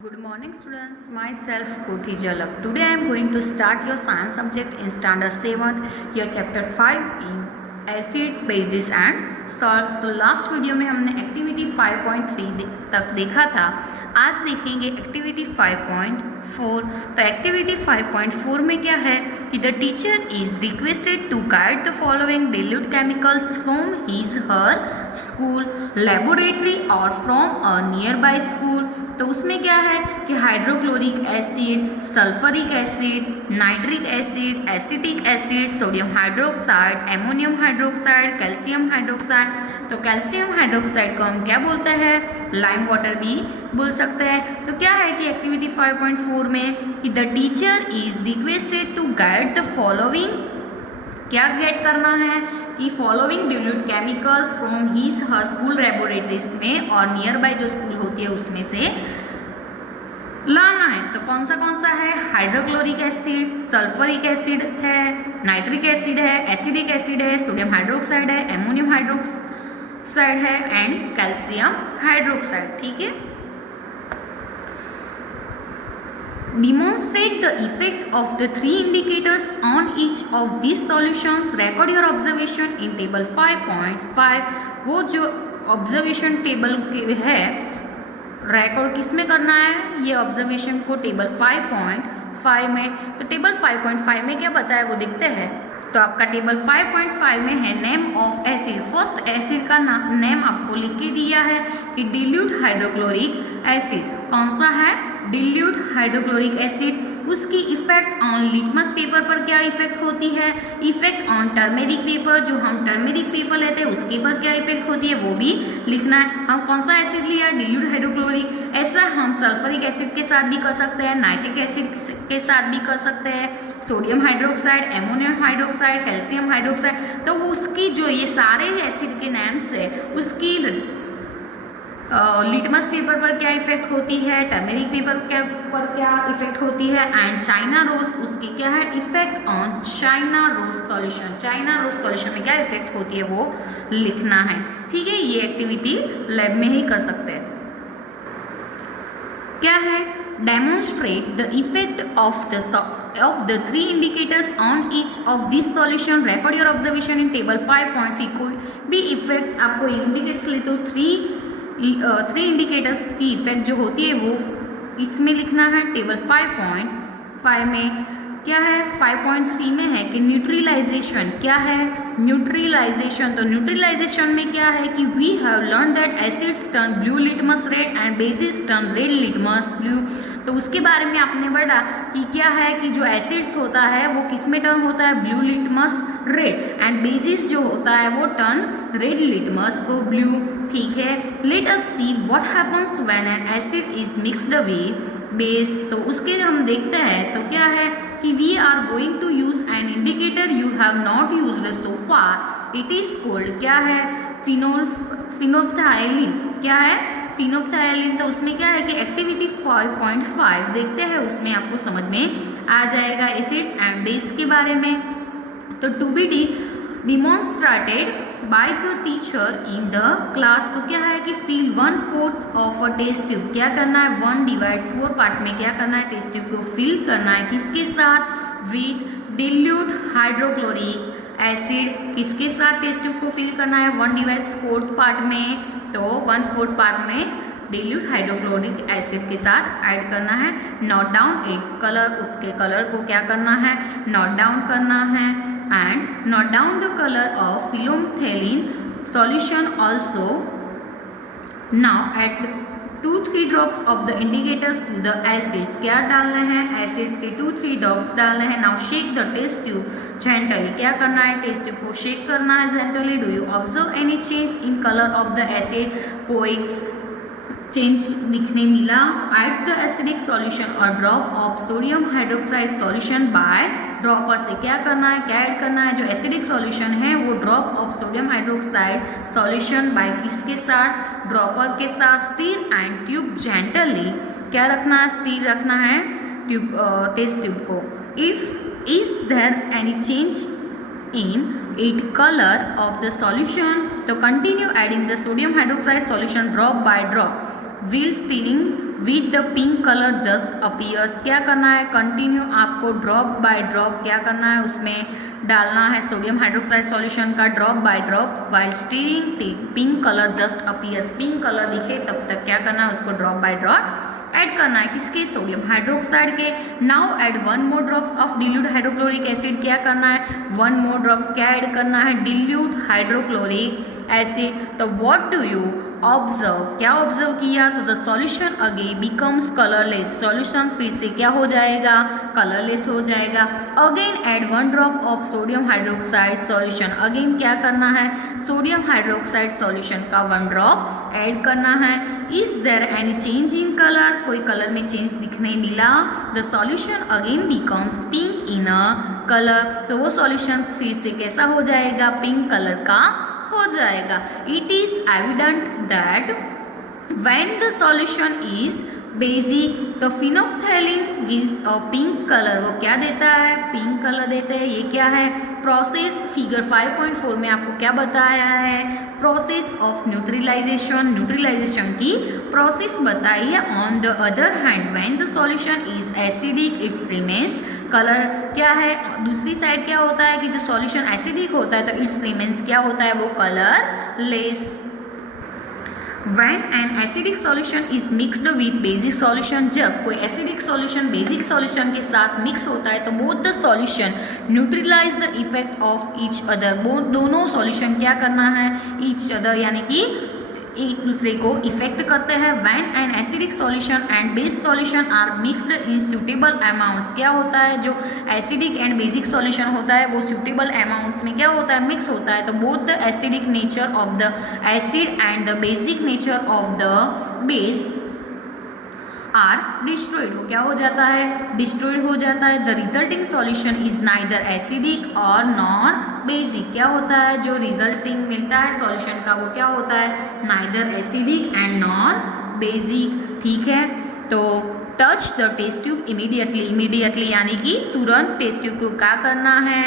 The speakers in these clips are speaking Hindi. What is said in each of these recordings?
Good morning students, myself Koti Jalak. Today I am going to start your science subject in standard 7th, your chapter 5 in acid, bases and salt. तो लास्ट वीडियो में हमने एक्टिविटी 5.3 तक देखा था. आज देखेंगे एक्टिविटी 5.4. तो एक्टिविटी 5.4 में क्या है कि the teacher is requested to guide the following dilute chemicals from his her school, laboratory और from a nearby school. तो उसमें क्या है कि hydrochloric acid, sulphuric acid, nitric acid, acetic acid, sodium hydroxide, ammonium hydroxide, calcium hydroxide. तो कैल्शियम हाइड्रोक्साइड को हम क्या बोलते हैं, लाइम वाटर भी बोल सकते हैं. तो क्या है कि एक्टिविटी 5.4 में कि the teacher is requested to guide the following, क्या गाइड करना है कि following dilute chemicals from his her school laboratories में और नियर बाय जो स्कूल होती है उसमें से लाना है. तो कौन सा है, हाइड्रोक्लोरिक एसिड, सल्फरिक एसिड है, नाइट्रिक एसिड है, एसिडिक एसिड है, सोडियम हाइड्रोक्साइड है, एमोनियम हाइड्रोक्साइड है एंड कैल्शियम हाइड्रोक्साइड. ठीक है. Demonstrate the effect of the three indicators on each of these solutions. Record your observation in table 5.5. वो जो ऑब्जर्वेशन टेबल के है रिकॉर्ड किस में करना है, ये ऑब्जर्वेशन को टेबल 5.5 में. तो टेबल 5.5 में क्या बताया वो देखते हैं. तो आपका टेबल 5.5 में है name of acid. First acid का नेम आपको लिख के दिया है कि डिल्यूट हाइड्रोक्लोरिक एसिड. कौन सा है, डिल्यूट हाइड्रोक्लोरिक एसिड. उसकी इफेक्ट ऑन लिटमस पेपर पर क्या इफेक्ट होती है, इफेक्ट ऑन टर्मेरिक पेपर, जो हम टर्मेरिक पेपर लेते हैं उसके पर क्या इफेक्ट होती है वो भी लिखना है. हम कौन सा एसिड लिया, डिल्यूट हाइड्रोक्लोरिक. ऐसा हम सल्फरिक एसिड के साथ भी कर सकते हैं, नाइट्रिक एसिड के साथ भी कर सकते हैं, sodium hydroxide, ammonium hydroxide, calcium hydroxide. तो उसकी जो ये सारे एसिड के नाम्स है उसकी लिटमस पेपर पर क्या इफेक्ट होती है, टर्मेरिक पेपर पर क्या इफेक्ट होती है एंड चाइना रोज उसकी क्या है effect on China rose solution. China rose solution में क्या इफेक्ट होती है वो लिखना है. ठीक है. ये एक्टिविटी लैब में ही कर सकते हैं. क्या है, demonstrate the effect of the three indicators on each of this solution. Record your observation in table 5.3. कोई भी इफेक्ट्स आपको इंडिकेट्स ले तो थ्री इंडिकेटर्स की इफेक्ट जो होती है वो इसमें लिखना है. टेबल 5.5 में क्या है, 5.3 में है कि न्यूट्रलाइजेशन. क्या है, न्यूट्रलाइजेशन. तो न्यूट्रलाइजेशन में क्या है कि we have learn that acids turn blue litmus red and bases turn red litmus blue. तो उसके बारे में आपने पढ़ा कि क्या है कि जो एसिड्स होता है वो किस में टर्न होता है, blue litmus red, and bases जो होता है वो टर्न रेड लिटमस को ब्लू. ठीक है. Let us see what happens when an acid is mixed with base. तो उसके हम देखते हैं तो क्या है कि we are going to use an indicator you have not used so far. It is called क्या है, फिनोल्फ्थाइलिन. क्या है, फिनोल्फ्थाइलिन. तो उसमें क्या है कि एक्टिविटी 5.5 देखते हैं, उसमें आपको समझ में आ जाएगा एसिड्स एंड बेस के बारे में. तो to be demonstrated by the teacher in the class. तो क्या है कि fill 1/4 of a test tube. क्या करना है, 1/4 पार्ट में क्या करना है, टेस्ट ट्यूब को फिल करना है. किसके साथ, विथ डिल्यूट हाइड्रोक्लोरिक एसिड. किसके साथ टेस्ट ट्यूब को फिल करना है, 1/4 पार्ट में. तो 1/4 पार्ट में डिल्यूट हाइड्रोक्लोरिक एसिड के साथ ऐड करना है. Note down its colour. उसके कलर को क्या करना है, नोट डाउन करना है. And note down the colour of phenolphthalein solution also. Now at 2-3 drops of the indicators to the acids. क्या डालना है, एसिड्स के 2-3 ड्रॉप्स डालने हैं. Now shake the test tube gently. क्या करना है, टेस्ट ट्यूब को शेक करना है gently. Do you observe any change in colour of the acid. कोई चेंज दिखने मिला. एड द एसिडिक सॉल्यूशन और drop of sodium hydroxide solution bye dropper से. क्या करना है, क्या ऐड करना है, जो एसिडिक सॉल्यूशन है वो drop of sodium hydroxide solution by किसके साथ, ड्रॉपर के साथ. Stir and tube gently. क्या रखना है, स्टीर रखना है ट्यूब टेस्ट ट्यूब को. If is there any change in it colour of the solution, तो continue adding the sodium hydroxide solution drop by drop. Wheel stirring with the pink colour just appears. क्या करना है, कंटिन्यू आपको ड्रॉप बाय ड्रॉप क्या करना है, उसमें डालना है सोडियम हाइड्रोक्साइड सॉल्यूशन का drop by drop while steering pink colour just appears. Pink colour दिखे तब तक क्या करना है, उसको ड्रॉप बाय ड्रॉप ऐड करना है, किसके, सोडियम हाइड्रोक्साइड के। Now add 1 more drops of dilute hydrochloric acid. क्या करना है, 1 मोर ड्रॉप क्या ऐड करना है, डिल्यूट हाइड्रोक्लोरिक एसिड। तो व्हाट डू यू ऑब्जर्व, क्या ऑब्जर्व किया, तो the solution again becomes colourless. Solution फिर से क्या हो जाएगा, कलरलेस हो जाएगा। Again add 1 drop of sodium hydroxide solution. Again क्या करना है, सोडियम हाइड्रोक्साइड सॉल्यूशन का 1 ड्रॉप ऐड करना है। Is there any change in colour, कोई कलर में चेंज दिखने मिला, the solution again becomes pink in a colour. तो वो सॉल्यूशन फिर से कैसा हो जाएगा, पिंक कलर का हो जाएगा। It is evident that when the solution is basic, तो फिनोफ्थैलीन गिव्स अ पिंक कलर। वो क्या देता है, पिंक कलर देते हैं। ये क्या है, प्रोसेस फिगर 5.4 में आपको क्या बताया है, प्रोसेस ऑफ न्यूट्रलाइजेशन, न्यूट्रलाइजेशन की प्रोसेस बताई है। On the other hand when the solution is acidic it's remains colour. क्या है, दूसरी साइड क्या होता है कि जो सॉल्यूशन एसिडिक होता है तो इट्स रिमेन्स क्या होता है, वो colourless. When an acidic solution is mixed with basic solution, जब कोई एसिडिक सॉल्यूशन बेसिक सॉल्यूशन के साथ मिक्स होता है तो both the solution neutralize the effect of each other. दोनों सॉल्यूशन क्या करना है, ईच अदर यानी कि एक दूसरे को इफेक्ट करते हैं। When an acidic solution and base solution are mixed in suitable amounts, क्या होता है, जो एसिडिक एंड बेसिक सॉल्यूशन होता है वो सूटेबल अमाउंट्स में क्या होता है, मिक्स होता है। तो both the acidic nature of the acid and the basic nature of the base are destroyed. वो क्या हो जाता है, डिस्ट्रॉयड हो जाता है। The resulting solution is neither acidic और नॉन बेसिक। क्या होता है, जो रिजल्टिंग मिलता है सॉल्यूशन का वो क्या होता है, neither acidic and non basic. ठीक है, तो touch the test tube immediately, immediately यानी कि तुरंत टेस्ट ट्यूब को क्या करना है,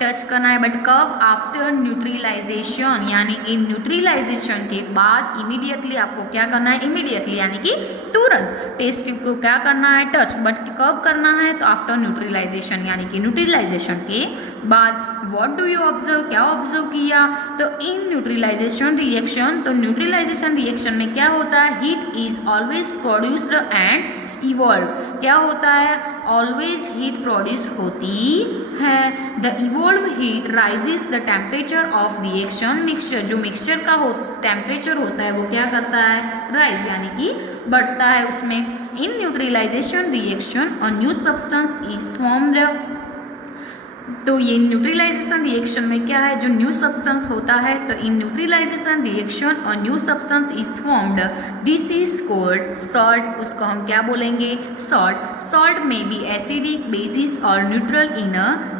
टच करना है। बट कब, आफ्टर न्यूट्रलाइजेशन, यानी कि न्यूट्रलाइजेशन के बाद इमीडिएटली आपको क्या करना है, इमीडिएटली यानी कि तुरंत टेस्ट ट्यूब को क्या करना है, टच। बट कब करना है, तो आफ्टर न्यूट्रलाइजेशन यानी कि न्यूट्रलाइजेशन के बाद। व्हाट डू यू ऑब्जर्व, क्या ऑब्जर्व किया, तो इन न्यूट्रलाइजेशन रिएक्शन, तो न्यूट्रलाइजेशन रिएक्शन में क्या होता है, heat is always produced and evolve. क्या होता है, ऑलवेज हीट प्रोड्यूस होती है। The evolve heat rises the temperature of reaction mixture. जो मिक्सचर का टेम्परेचर होता है वो क्या करता है, राइज यानी कि बढ़ता है उसमें। In neutralisation reaction a new substance is formed. तो ये न्यूट्रलाइजेशन रिएक्शन में क्या है, जो न्यू सब्सटेंस होता है, तो इन न्यूट्रलाइजेशन रिएक्शन और new substance is formed. This is called salt. उसको हम क्या बोलेंगे, सॉल्ट। सॉल्ट में बी एसिडिक, बेसिस और न्यूट्रल इन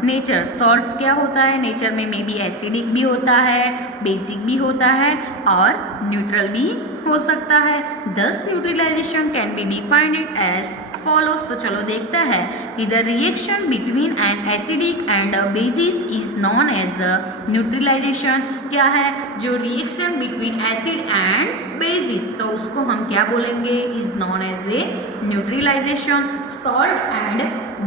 नेचर। सॉल्ट्स क्या होता है, नेचर में बी एसिडिक भी होता है, बेसिक भी होता है और न्यूट्रल भी हो सकता है। Thus neutralization can be defined as follows. तो चलो देखते हैं कि the reaction between an acidic and bases is known as neutralization. क्या है, जो reaction between acid and bases, तो उसको हम क्या बोलेंगे, is known as a neutralization. Salt and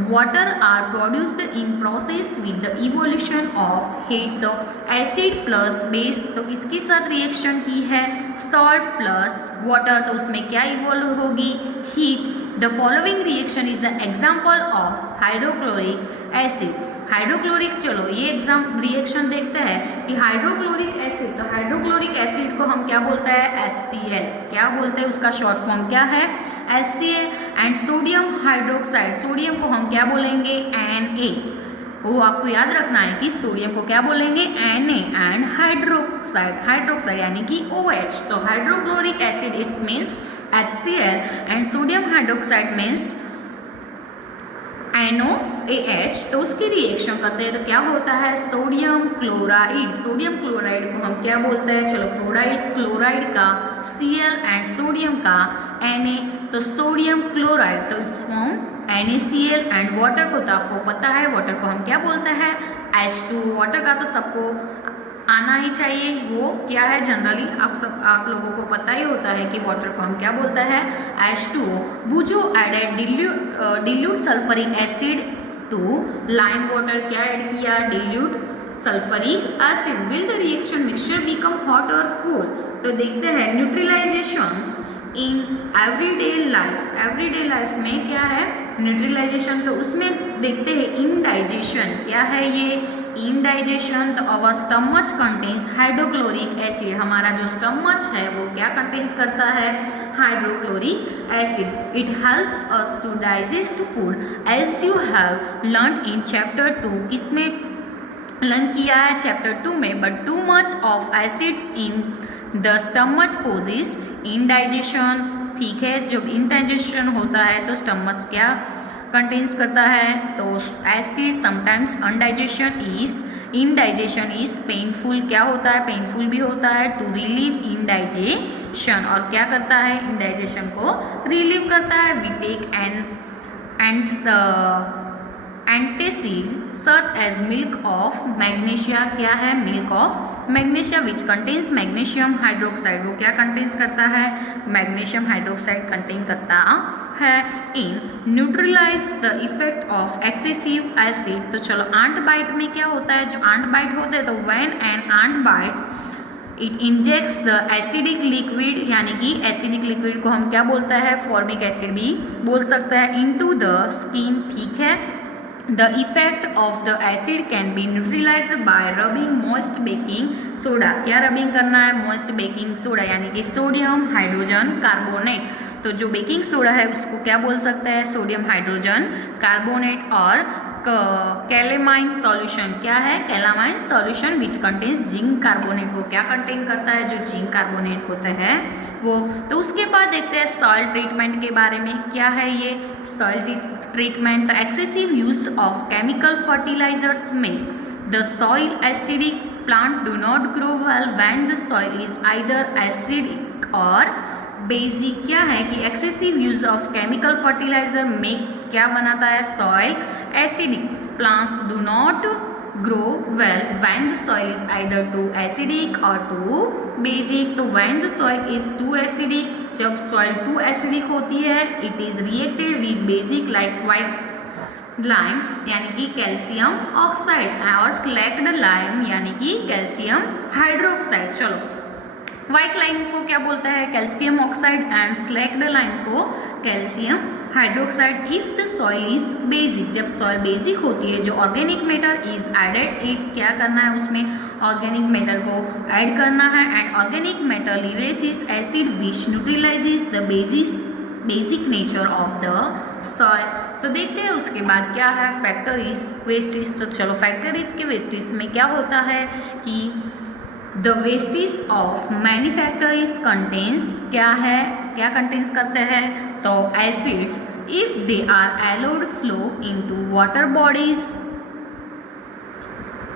water are produced in process with the evolution of heat. तो एसिड प्लस बेस, तो किसके साथ रिएक्शन की है, सॉल्ट प्लस वाटर, तो उसमें क्या इवोल्व होगी, heat. The following reaction is the example of hydrochloric acid. Hydrochloric, चलो ये एग्जाम रिएक्शन देखते हैं कि हाइड्रोक्लोरिक एसिड, तो हाइड्रोक्लोरिक एसिड को हम क्या बोलते हैं, HCl। क्या बोलते हैं, उसका शॉर्ट फॉर्म क्या है, HCl। And sodium hydroxide, sodium को हम क्या बोलेंगे, Na। वो आपको याद रखना है कि सोडियम को क्या बोलेंगे, Na। एंड हाइड्रोक्साइड, हाइड्रोक्साइड यानी कि OH। तो hydrochloric acid it's means HCl and sodium hydroxide means NOAH। तो उसकी रिएक्शन करते हैं तो क्या होता है, सोडियम क्लोराइड। सोडियम क्लोराइड को हम क्या बोलते हैं, चलो क्लोराइड, क्लोराइड का Cl एंड सोडियम का Na। तो सोडियम क्लोराइड, तो it's form NaCl। And water को तो आपको पता है, वाटर को हम क्या बोलते हैं, H2। वाटर का तो सबको आना ही चाहिए। वो क्या है, जनरली आप लोगों को पता ही होता है कि वाटर को हम क्या बोलता है, H2O। बुझो added dilute sulphuric acid to lime water, क्या ऐड किया, dilute sulphuric acid. Will the reaction mixture become hot or cold? तो देखते हैं neutralisations in everyday life. Everyday life में क्या है न्यूट्रलाइजेशन, तो उसमें देखते हैं इनडाइजेशन। क्या है ये इनडाइजेशन? तो our stomach contains hydrochloric acid. हमारा जो स्टमच है वो क्या कंटेन्स करता है, hydrochloric acid. It helps us to digest food as you have learn in chapter 2। किसमें लर्न किया है, चैप्टर 2 में। But too much of acids in the stomach causes indigestion. ठीक है, जब इनडाइजेशन होता है तो स्टमच क्या कंटेन्स करता है, तो acid. Sometimes indigestion is painful. क्या होता है, पेनफुल भी होता है। टू रिलीव इनडाइजेशन, और क्या करता है, इनडाइजेशन को रिलीव करता है। We take antacid such as milk of magnesia. क्या है, milk of magnesia which contains magnesium hydroxide. वो क्या कंटेन्स करता है, मैग्नीशियम हाइड्रोक्साइड कंटेन करता है। In neutralise the effect of excessive acid. तो चलो आंट बाइट में क्या होता है, जो आंट बाइट होते हैं, तो when an ant bites it injects the acidic liquid, यानी कि एसिडिक लिक्विड को हम क्या बोलता है, फॉर्मिक एसिड भी बोल सकता है, इनटू द स्किन। ठीक है, the effect of the acid can be neutralised bye rubbing moist baking soda. क्या रबिंग करना है, मॉइस्ट बेकिंग सोडा, यानी कि सोडियम हाइड्रोजन कार्बोनेट। तो जो बेकिंग सोडा है उसको क्या बोल सकते हैं, सोडियम हाइड्रोजन कार्बोनेट। और कैलेमाइन सॉल्यूशन, क्या है, calamine solution which contains zinc carbonate. वो क्या कंटेन करता है, जो जिंक कार्बोनेट होता है वो। तो उसके बाद देखते हैं सॉइल ट्रीटमेंट के बारे में। क्या है ये soil treatment, excessive use of chemical fertilisers में the soil acidic. Plant do not grow well when the soil is either acidic or basic. क्या है कि excessive use of chemical fertiliser में क्या बनाता है, soil acidic. Plants do not grow well when the soil is either too acidic or too basic। तो when the soil is too acidic, जब soil too acidic होती है, it is reacted with basic like white lime यानी कि कैल्शियम ऑक्साइड, और स्लैक्ड लाइम यानी कि कैल्शियम हाइड्रोक्साइड। चलो व्हाइट लाइम को क्या बोलता है, calcium oxide, and slaked lime को calcium hydroxide. If the soil is basic, जब सॉइल बेसिक होती है, जो organic matter is added, it क्या करना है, उसमें ऑर्गेनिक मैटर को ऐड करना है। And organic matter releases acid which neutralises the basic nature of the soil. तो देखते हैं उसके बाद क्या है, फैक्टरीज वेस्टेज। तो चलो फैक्टरीज के वेस्टेज में क्या होता है कि the wastage of manufacturers contains, क्या है, क्या कंटेन्स करते हैं, तो acids. If they are allowed flow into water bodies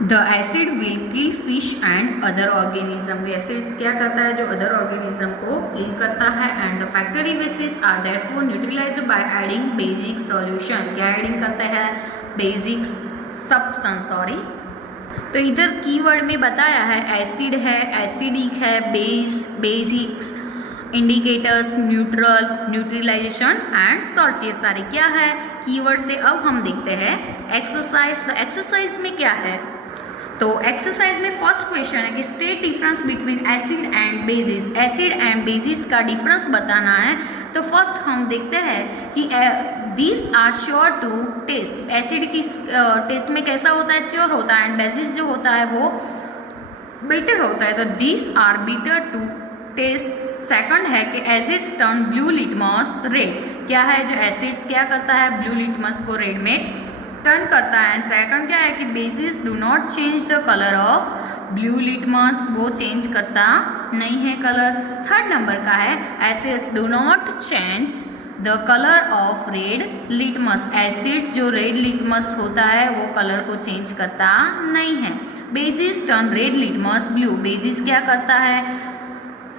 the acid will kill fish and other organism. Acids क्या करता है, जो अदर ऑर्गेनिज्म को किल करता है। And the factory wastage are therefore neutralized by adding basic solution. क्या एडिंग करते हैं, बेसिक सब्सटेंस, सॉरी। तो इधर कीवर्ड में बताया है, एसिड है, एसिडिक है, basics, indicators, neutral, neutralization and salts. ये सारे क्या है कीवर्ड से। अब हम देखते हैं एक्सरसाइज। एक्सरसाइज में क्या है, तो एक्सरसाइज में फर्स्ट क्वेश्चन है कि state difference between acid and bases. Acid and bases का डिफरेंस बताना है। तो फर्स्ट हम देखते हैं कि this are sour to taste. Acid की टेस्ट में कैसा होता है, श्योर होता है, एंड बेसिस जो होता है वो बिटर होता है। तो this are bitter to taste. Second है कि acids turn blue litmus red. क्या है, जो एसिड्स क्या करता है, ब्लू लिटमस को रेड में टर्न करता है। एंड सेकंड क्या है कि bases do not change the colour of blue litmus, वो चेंज करता नहीं है कलर। थर्ड नंबर का है acids do not change the colour of red litmus. Acids जो रेड लिटमस होता है वो कलर को चेंज करता नहीं है। Bases turn red litmus blue. Bases क्या करता है,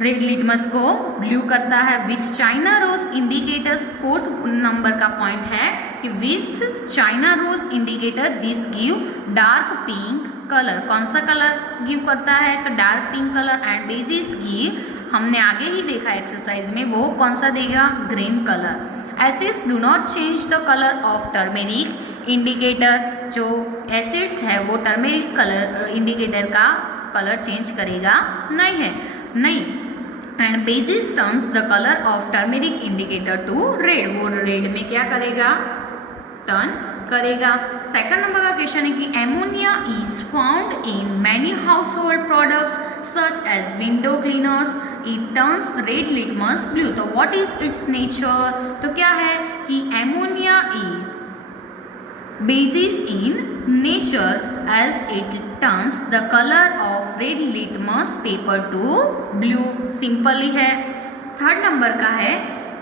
रेड लिटमस को ब्लू करता है। With China rose indicators, 4th number का पॉइंट है कि with China rose indicator this give dark pink colour. कौन सा कलर गिव करता है? तो dark pink colour. And bases give, हमने आगे ही देखा एक्सरसाइज में, वो कौन सा देगा? Green colour. Acids do not change the colour of turmeric indicator. जो एसिड्स है वो टर्मेरिक कलर इंडिकेटर का कलर चेंज करेगा नहीं। And bases turns the colour of turmeric indicator to red. वो रेड में क्या करेगा? टर्न करेगा। सेकंड नंबर का क्वेश्चन है कि ammonia is found in many household products such as window cleaners. It turns red litmus blue. तो व्हाट इज इट्स नेचर? तो क्या है कि ammonia is basis in nature as it turns the color of red litmus paper to blue। Simple ही है। थर्ड नंबर का है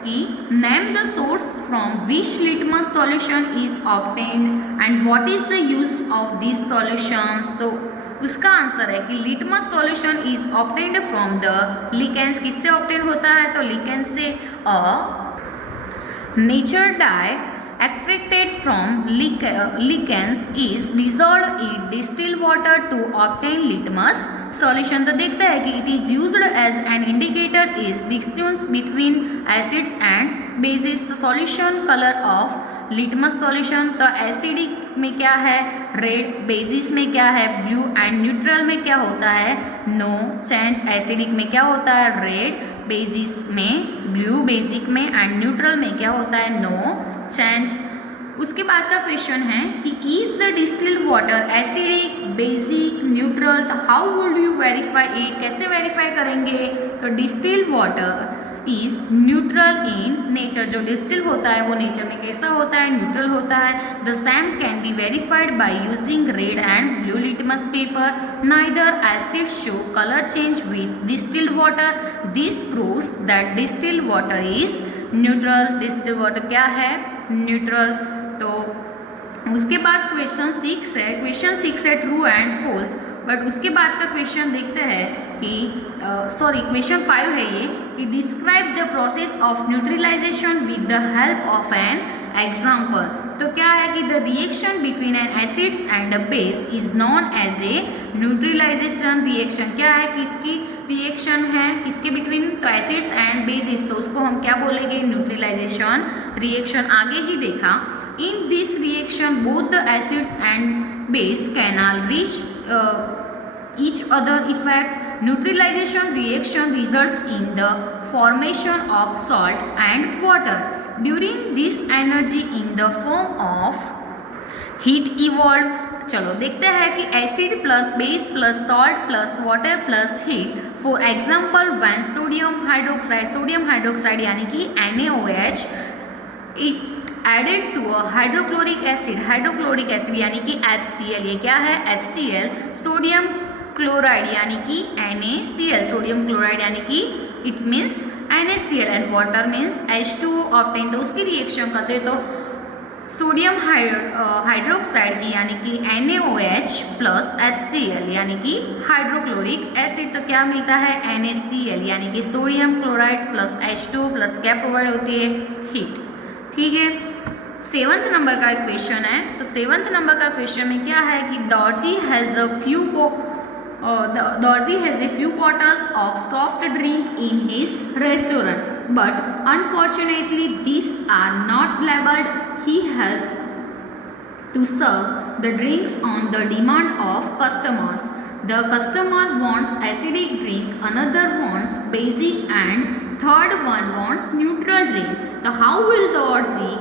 कि name the source from which litmus solution is obtained and what is the use of these solutions। तो उसका आंसर है कि litmus solution is obtained from the lichens. किससे ऑब्टेन होता है? तो लिकेंस से। Nature dye extracted from lichens is dissolved in distilled water to obtain litmus solution। तो देखते हैं कि it is used as an indicator is distance between acids and bases। The solution color of litmus solution, तो एसिडिक में क्या है? रेड। बेसिस में क्या है? ब्लू। एंड न्यूट्रल में क्या होता है? No change. एसिडिक में क्या होता है? रेड। बेसिस में ब्लू। बेसिक में एंड न्यूट्रल में क्या होता है? No change. उसके बाद का क्वेश्चन है कि is the distilled water acidic, basic, neutral. तो how would you verify it? कैसे वेरीफाई करेंगे? तो distilled water is neutral in nature. जो डिस्टिल होता है वो नेचर में कैसा होता है? न्यूट्रल होता है। The same can be verified by using red and blue litmus paper. Neither acid show colour change with distilled water. This proves that distilled water is neutral. Distilled water क्या है? न्यूट्रल। तो उसके बाद क्वेश्चन 6 है। क्वेश्चन 6 है ट्रू एंड फॉल्स। बट उसके बाद का क्वेश्चन देखते हैं कि क्वेश्चन 5 है ये कि describe the process of neutralization with the help of an example. तो क्या है कि the reaction between an acids and a base is known as a neutralization reaction. क्या है? किसकी रिएक्शन है? किसके बिटवीन? तो एसिड्स एंड बेसिस। तो उसको हम क्या बोलेंगे? Neutralization reaction. आगे ही देखा, in this reaction both the acids and base cannot reach each other effect. Neutralization reaction results in the formation of salt and water. During this energy in the form of heat evolved। चलो देखते हैं कि acid plus base plus salt plus water plus heat. For example when sodium hydroxide यानी कि NaOH it added to a hydrochloric acid यानी कि HCl। ये क्या है? HCl। सोडियम क्लोराइड यानी कि NaCl। सोडियम क्लोराइड यानी कि it means NaCl and water means H2O obtain. तो उसकी रिएक्शन करते तो सोडियम हाइड्रोक्साइड की यानी कि NaOH प्लस HCl यानी कि हाइड्रोक्लोरिक एसिड। तो क्या मिलता है? NaCl यानी कि sodium chloride plus H2O plus क्या प्रोवाइड होती है? हीट। ठीक है। 7th नंबर का क्वेश्चन है। तो 7th नंबर का क्वेश्चन में क्या है कि Dorji has a few bottles of soft drink in his restaurant, but unfortunately these are not labeled. He has to serve the drinks on the demand of customers. The customer wants acidic drink, another wants basic, and third one wants neutral drink. So how will Dorji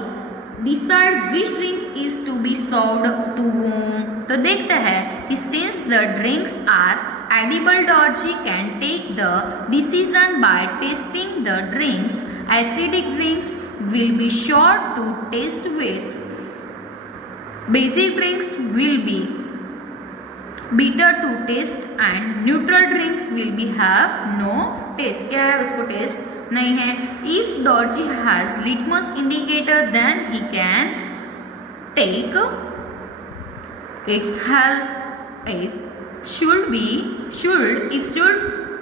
decide which drink is to be served to whom? तो देखते हैं कि since the drinks are edible, Dorji can take the decision by tasting the drinks. Acidic drinks will be sure to taste weights. Basic drinks will be bitter to taste and neutral drinks will be have no taste। क्या है? उसको टेस्ट नहीं है। If Dorji has litmus indicator then he can take its help। If should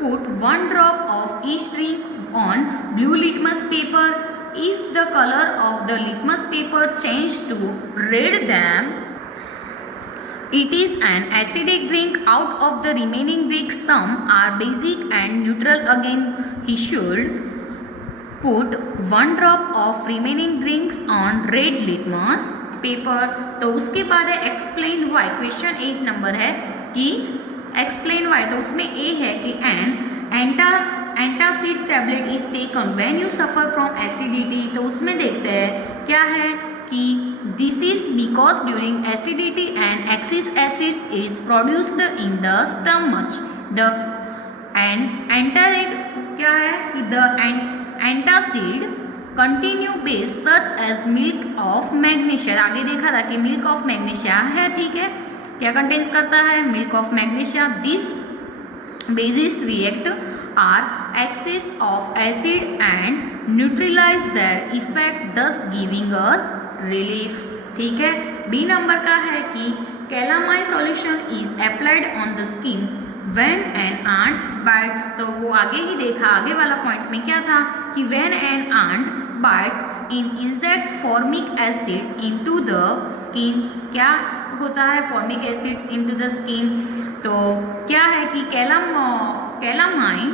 Put 1 drop of each drink on blue litmus paper. If the color of the litmus paper changed to red, then it is an acidic drink. Out of the remaining drinks, some are basic and neutral. Again, he should put 1 drop of remaining drinks on red litmus paper. तो उसके बाद है एक्सप्लेन वाई. क्वेश्चन 8 नंबर है कि एक्सप्लेन वाई. तो उसमें ए है कि an antacid tablet is taken when you suffer from acidity. तो उसमें देखते हैं क्या है कि this is because during acidity and excess acids is produced in the stomach. The antacid क्या है कि the antacid continue base such as milk of magnesia. आगे देखा था कि मिल्क ऑफ मैग्नीशिया है, ठीक है, क्या कंटेन्स करता है milk of magnesia. This bases react are excess of acid and neutralize their effect thus giving us relief. ठीक है. बी नंबर का है कि calamine solution is applied on the skin when an ant bites. तो वो आगे ही देखा, आगे वाला पॉइंट में क्या था कि when an ant bites in injects formic acid into the skin. क्या होता है formic acids into the skin. तो क्या है कि calamine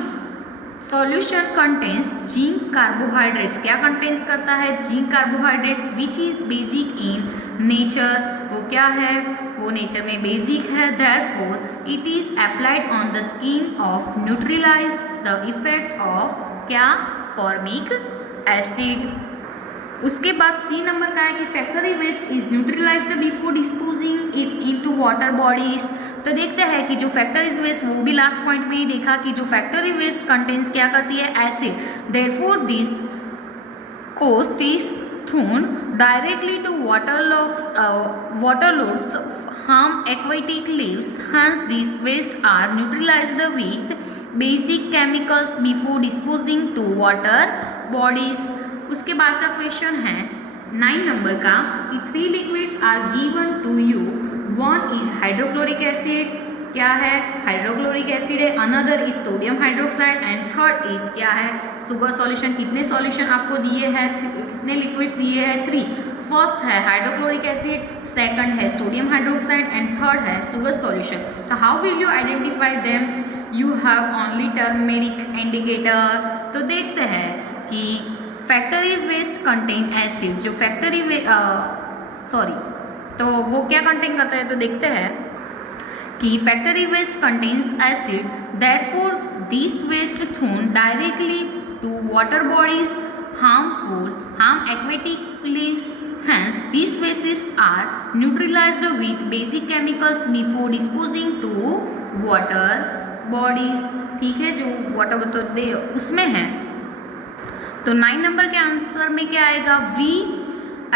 solution contains zinc carbohydrates. क्या कंटेन्स करता है zinc carbohydrates which is basic in nature. वो क्या है, वो नेचर में बेसिक है. Therefore it is applied on the skin of neutralize the effect of क्या फॉर्मिक एसिड. उसके बाद सी नंबर का है कि factory waste is neutralized before disposing it into water bodies. तो देखते हैं कि जो फैक्ट्रीज वेस्ट, वो भी लास्ट पॉइंट में ही देखा कि जो फैक्ट्री वेस्ट कंटेन्स क्या करती है acid. Therefore this cost is thrown directly to waterloads harm aquatic lives. Hence these wastes are neutralized with basic chemicals before disposing to water bodies. उसके बाद का क्वेश्चन है 9 नंबर का कि 3 liquids are given to you. One is hydrochloric acid. क्या है हाइड्रोक्लोरिक एसिड है. Another is sodium hydroxide and third is क्या है शुगर सॉल्यूशन. कितने सॉल्यूशन आपको दिए हैं, कितने लिक्विड्स दिए हैं 3. फर्स्ट है हाइड्रोक्लोरिक एसिड, सेकंड है सोडियम हाइड्रोक्साइड एंड थर्ड है शुगर सॉल्यूशन. तो how will you identify them. You have only turmeric indicator. तो देखते हैं कि फैक्ट्री वेस्ट कंटेन एसिड. जो फैक्ट्री तो वो क्या कंटेन करता है. तो देखते हैं कि factory waste contains acid. Therefore this waste thrown directly to water bodies harm aquatic lives. Hence these wastes are neutralized with basic chemicals before disposing to water bodies. ठीक है, जो वाटर तो दे उसमें है. तो 9 नंबर के आंसर में क्या आएगा वी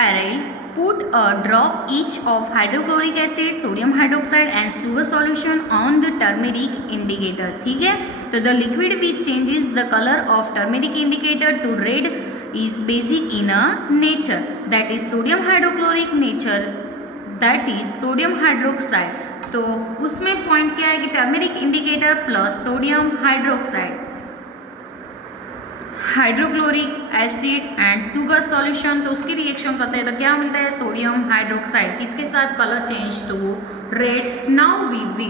एराइल. Put a drop each of hydrochloric acid, sodium hydroxide and sugar solution on the turmeric indicator. ठीक है. तो the liquid which changes the color of turmeric indicator to red is basic in a nature. That is sodium hydrochloric nature. That is sodium hydroxide. तो उसमें पॉइंट क्या है कि turmeric indicator plus sodium hydroxide, hydrochloric acid and sugar solution. तो उसकी रिएक्शन करते हैं तो क्या मिलता है सोडियम हाइड्रोक्साइड. किसके साथ colour change to red. Now we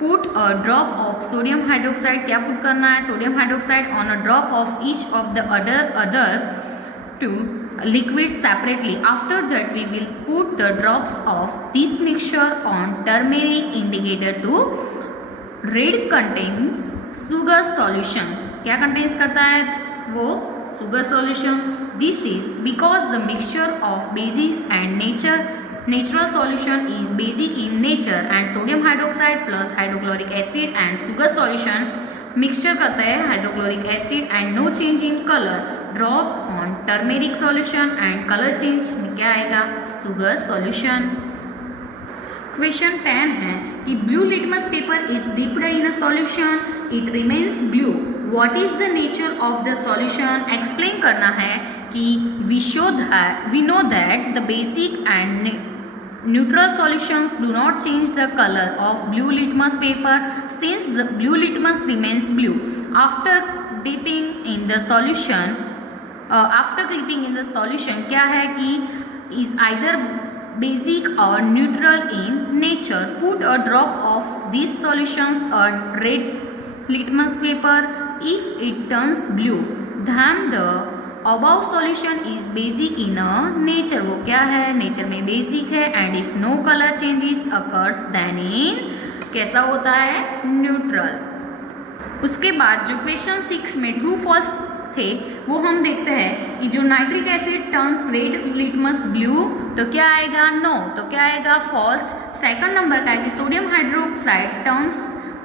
put a drop of sodium hydroxide. क्या पुट करना है sodium hydroxide on a drop of each of the other two liquid separately. After that we will put the drops of this mixture on turmeric indicator to red contains sugar solutions. क्या contains करता है वो sugar solution. This is because the mixture of bases and natural solution is basic in nature and sodium hydroxide plus hydrochloric acid and sugar solution mixture करता है hydrochloric acid and no change in colour. Drop on turmeric solution and colour change में क्या आएगा शुगर सॉल्यूशन. क्वेश्चन 10 है कि blue litmus paper is dipped in a solution, it remains blue. What is the nature of the solution. Explain करना है कि we know that the basic and neutral solutions do not change the color of blue litmus paper since the blue litmus remains blue after dipping in the solution. After clipping in the solution क्या है कि is either basic or neutral in nature. Put a drop of these solutions on red litmus paper. If it turns blue, then the above solution is basic in a nature. वो क्या है, नेचर में बेसिक है. And if no colour changes occurs then इन कैसा होता है, न्यूट्रल. उसके बाद जो क्वेश्चन 6 में ट्रू फॉल्स थे वो हम देखते हैं कि जो nitric asset turns red litmus blue तो क्या आएगा, नो. तो क्या आएगा, फॉल्स. सेकंड नंबर का है कि sodium hydroxide turns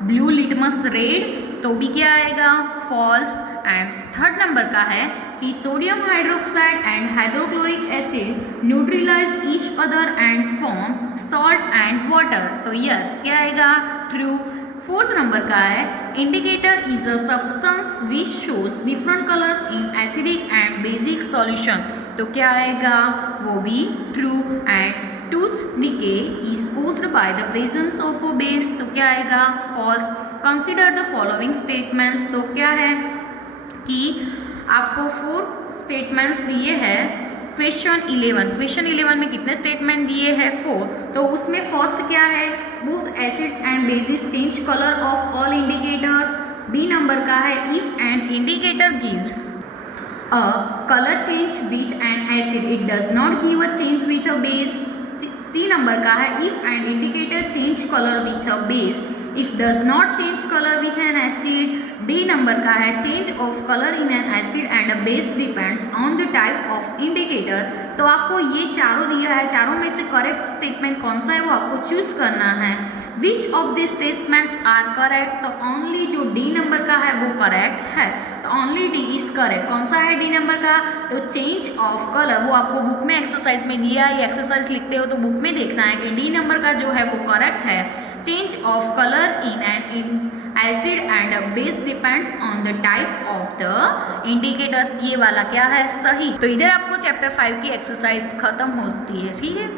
blue litmus red तो भी क्या आएगा, फॉल्स. एंड थर्ड नंबर का है कि sodium hydroxide and hydrochloric acid neutralise each other and form salt and water तो यस क्या आएगा, ट्रू. फोर्थ नंबर का है indicator is a substance which shows different colours in acidic and basic solution तो क्या आएगा, वो भी true. And tooth decay is caused by the presence of a base तो क्या आएगा, false. Consider the following statements तो क्या है कि आपको 4 स्टेटमेंट्स दिए हैं. क्वेश्चन 11 में कितने स्टेटमेंट दिए हैं, 4. तो उसमें फर्स्ट क्या है, both acids and bases change colour of all indicators. B number का है if an indicator gives a colour change with an acid it does not give a change with a base. C number का है if an indicator change colour with a base if does not change colour with an acid. D number का है change of colour in an acid and a base depends on the type of indicator. तो आपको ये चारों दिया है, चारों में से करेक्ट स्टेटमेंट कौन सा है वो आपको चूज करना है. Which of this statements are correct, तो ओनली जो डी नंबर का है वो करेक्ट है. तो ओनली डी इज करेक्ट. कौन सा है डी नंबर का, तो चेंज ऑफ कलर. वो आपको बुक में एक्सरसाइज में दिया है, ये एक्सरसाइज लिखते हो तो बुक में देखना है कि डी नंबर का जो है वो करेक्ट है. Change of colour in an acid and base depends on the type of the indicators, ये वाला क्या है, सही. तो इधर आपको चैप्टर 5 की एक्सरसाइज खत्म होती है. ठीक है.